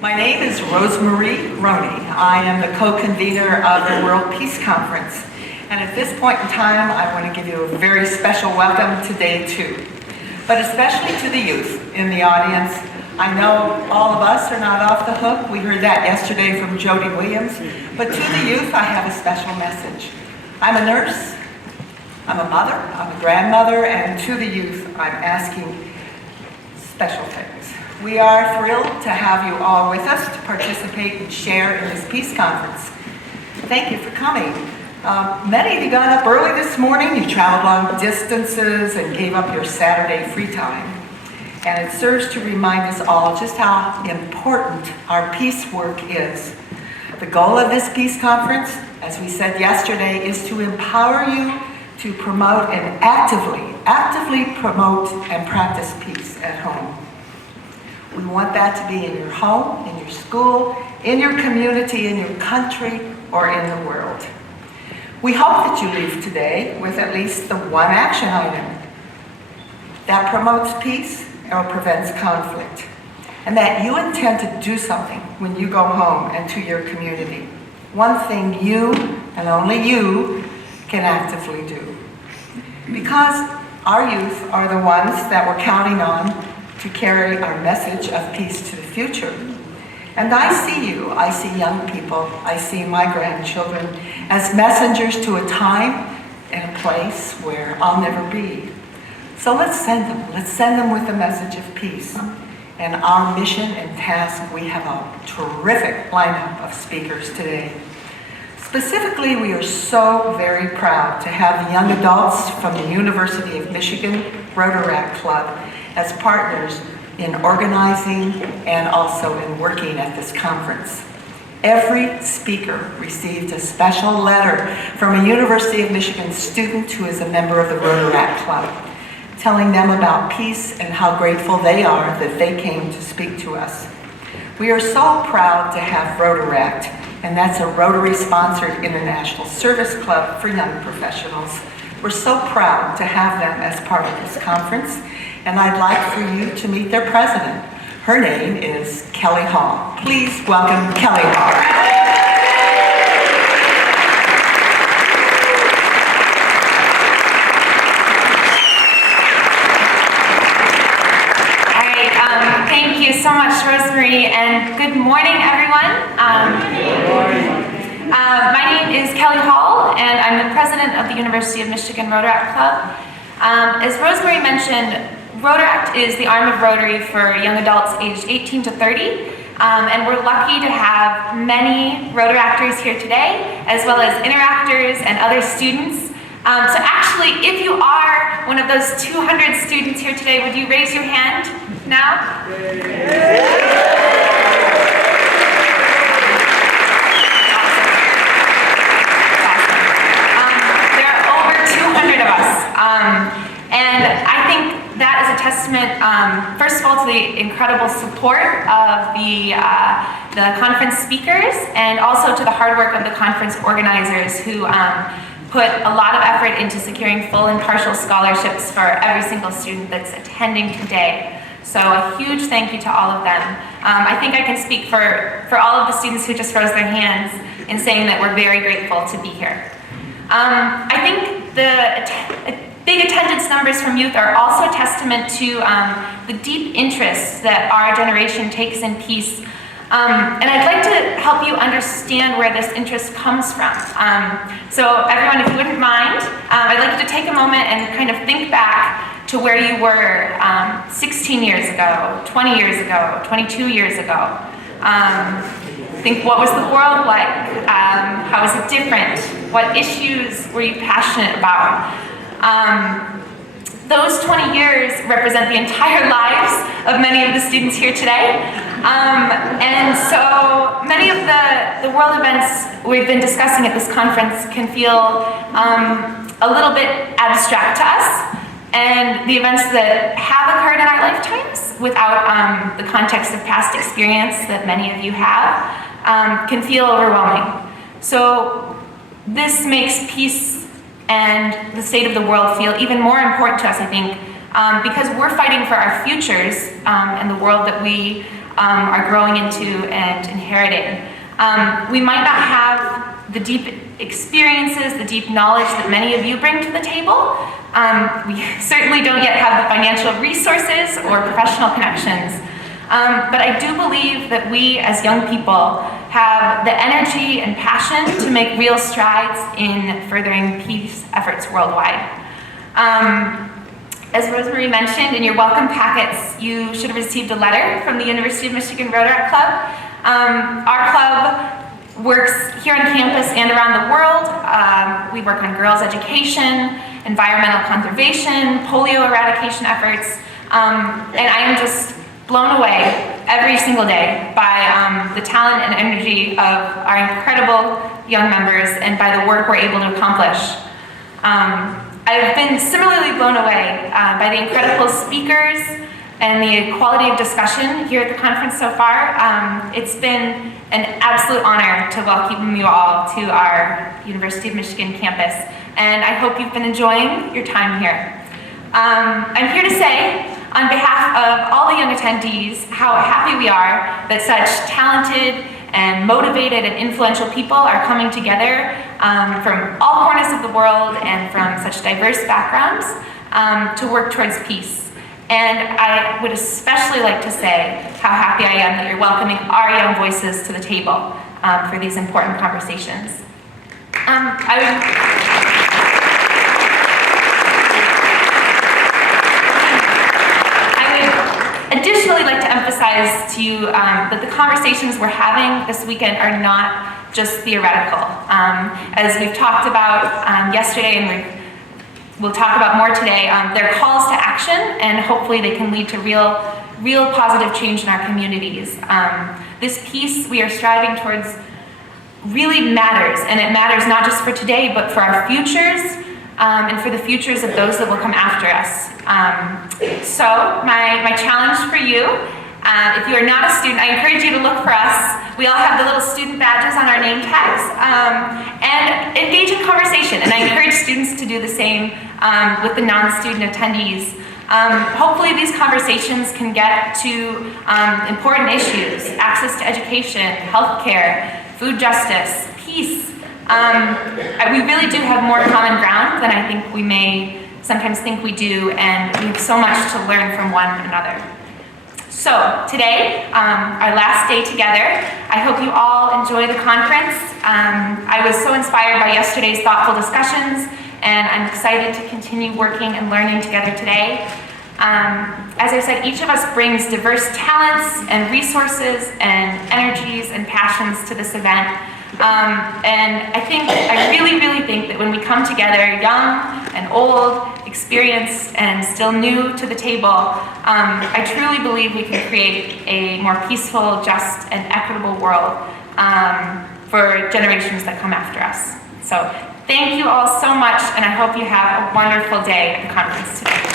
My name is Rosemarie Rowney. I am the co-convener of the World Peace Conference. And at this point in time, I want to give you a very special welcome to day 2. But especially to the youth in the audience. I know all of us are not off the hook. We heard that yesterday from Jody Williams. But to the youth, I have a special message. I'm a nurse, I'm a mother, I'm a grandmother, and to the youth, I'm asking special things. We are thrilled to have you all with us to participate and share in this peace conference. Thank you for coming. Many of you got up early this morning, you traveled long distances and gave up your Saturday free time. And it serves to remind us all just how important our peace work is. The goal of this peace conference, as we said yesterday, is to empower you to promote and actively promote and practice peace at home. We want that to be in your home, in your school, in your community, in your country, or in the world. We hope that you leave today with at least the one action item that promotes peace or prevents conflict, and that you intend to do something when you go home and to your community. One thing you, and only you, can actively do. Because our youth are the ones that we're counting on to carry our message of peace to the future. And I see you, I see young people, I see my grandchildren as messengers to a time and a place where I'll never be. So let's send them with the message of peace. And our mission and task, we have a terrific lineup of speakers today. Specifically, we are so very proud to have young adults from the University of Michigan Rotaract Club as partners in organizing and also in working at this conference. Every speaker received a special letter from a University of Michigan student who is a member of the Rotaract Club, telling them about peace and how grateful they are that they came to speak to us. We are so proud to have Rotaract, and that's a Rotary-sponsored international service club for young professionals. We're so proud to have them as part of this conference, and I'd like for you to meet their president. Her name is Kelly Hall. Please welcome Kelly Hall. Thank you so much, Rosemarie, and good morning, everyone. My name is Kelly Hall, and I'm the president of the University of Michigan Rotaract Club. As Rosemarie mentioned, Rotaract is the arm of Rotary for young adults aged 18 to 30, and we're lucky to have many Rotaractors here today, as well as interactors and other students. So actually, if you are one of those 200 students here today, would you raise your hand now? There are over 200 of us. And I think that is a testament, first of all, to the incredible support of the conference speakers, and also to the hard work of the conference organizers who put a lot of effort into securing full and partial scholarships for every single student that's attending today. So a huge thank you to all of them. I think I can speak for all of the students who just rose their hands in saying that we're very grateful to be here. I think the big attendance numbers from youth are also a testament to the deep interest that our generation takes in peace. And I'd like to help you understand where this interest comes from. So everyone, if you wouldn't mind, I'd like you to take a moment and kind of think back to where you were 16 years ago, 20 years ago, 22 years ago. Think, what was the world like? How was it different? What issues were you passionate about? Those 20 years represent the entire lives of many of the students here today. And so many of the world events we've been discussing at this conference can feel a little bit abstract to us. And the events that have occurred in our lifetimes, without the context of past experience that many of you have, can feel overwhelming. So this makes peace and the state of the world feel even more important to us, I think, because we're fighting for our futures and the world that we are growing into and inheriting. We might not have the deep experiences, the deep knowledge that many of you bring to the table. We certainly don't yet have the financial resources or professional connections. But I do believe that we as young people have the energy and passion to make real strides in furthering peace efforts worldwide. As Rosemarie mentioned, in your welcome packets, you should have received a letter from the University of Michigan Rotaract Club. Our club works here on campus and around the world. We work on girls' education, environmental conservation, polio eradication efforts, and I am just blown away every single day by the talent and energy of our incredible young members and by the work we're able to accomplish. I've been similarly blown away by the incredible speakers and the quality of discussion here at the conference so far. It's been an absolute honor to welcome you all to our University of Michigan campus, and I hope you've been enjoying your time here. I'm here to say, on behalf of all the young attendees, how happy we are that such talented and motivated and influential people are coming together from all corners of the world and from such diverse backgrounds to work towards peace. And I would especially like to say how happy I am that you're welcoming our young voices to the table for these important conversations. Additionally, like to emphasize to you that the conversations we're having this weekend are not just theoretical. As we've talked about yesterday and we'll talk about more today, they're calls to action, and hopefully they can lead to real positive change in our communities. This peace we are striving towards really matters, and it matters not just for today, but for our futures, and for the futures of those that will come after us. So my challenge for you, if you are not a student, I encourage you to look for us. We all have the little student badges on our name tags, and engage in conversation. And I encourage students to do the same with the non-student attendees. Hopefully these conversations can get to important issues: access to education, healthcare, food justice, peace. We really do have more common ground than I think we may sometimes think we do, and we have so much to learn from one another. So today, our last day together, I hope you all enjoy the conference. I was so inspired by yesterday's thoughtful discussions, and I'm excited to continue working and learning together today. As I said, each of us brings diverse talents and resources and energies and passions to this event. And I really think that when we come together, young and old, experienced and still new to the table, I truly believe we can create a more peaceful, just, and equitable world for generations that come after us. So thank you all so much, and I hope you have a wonderful day at the conference today.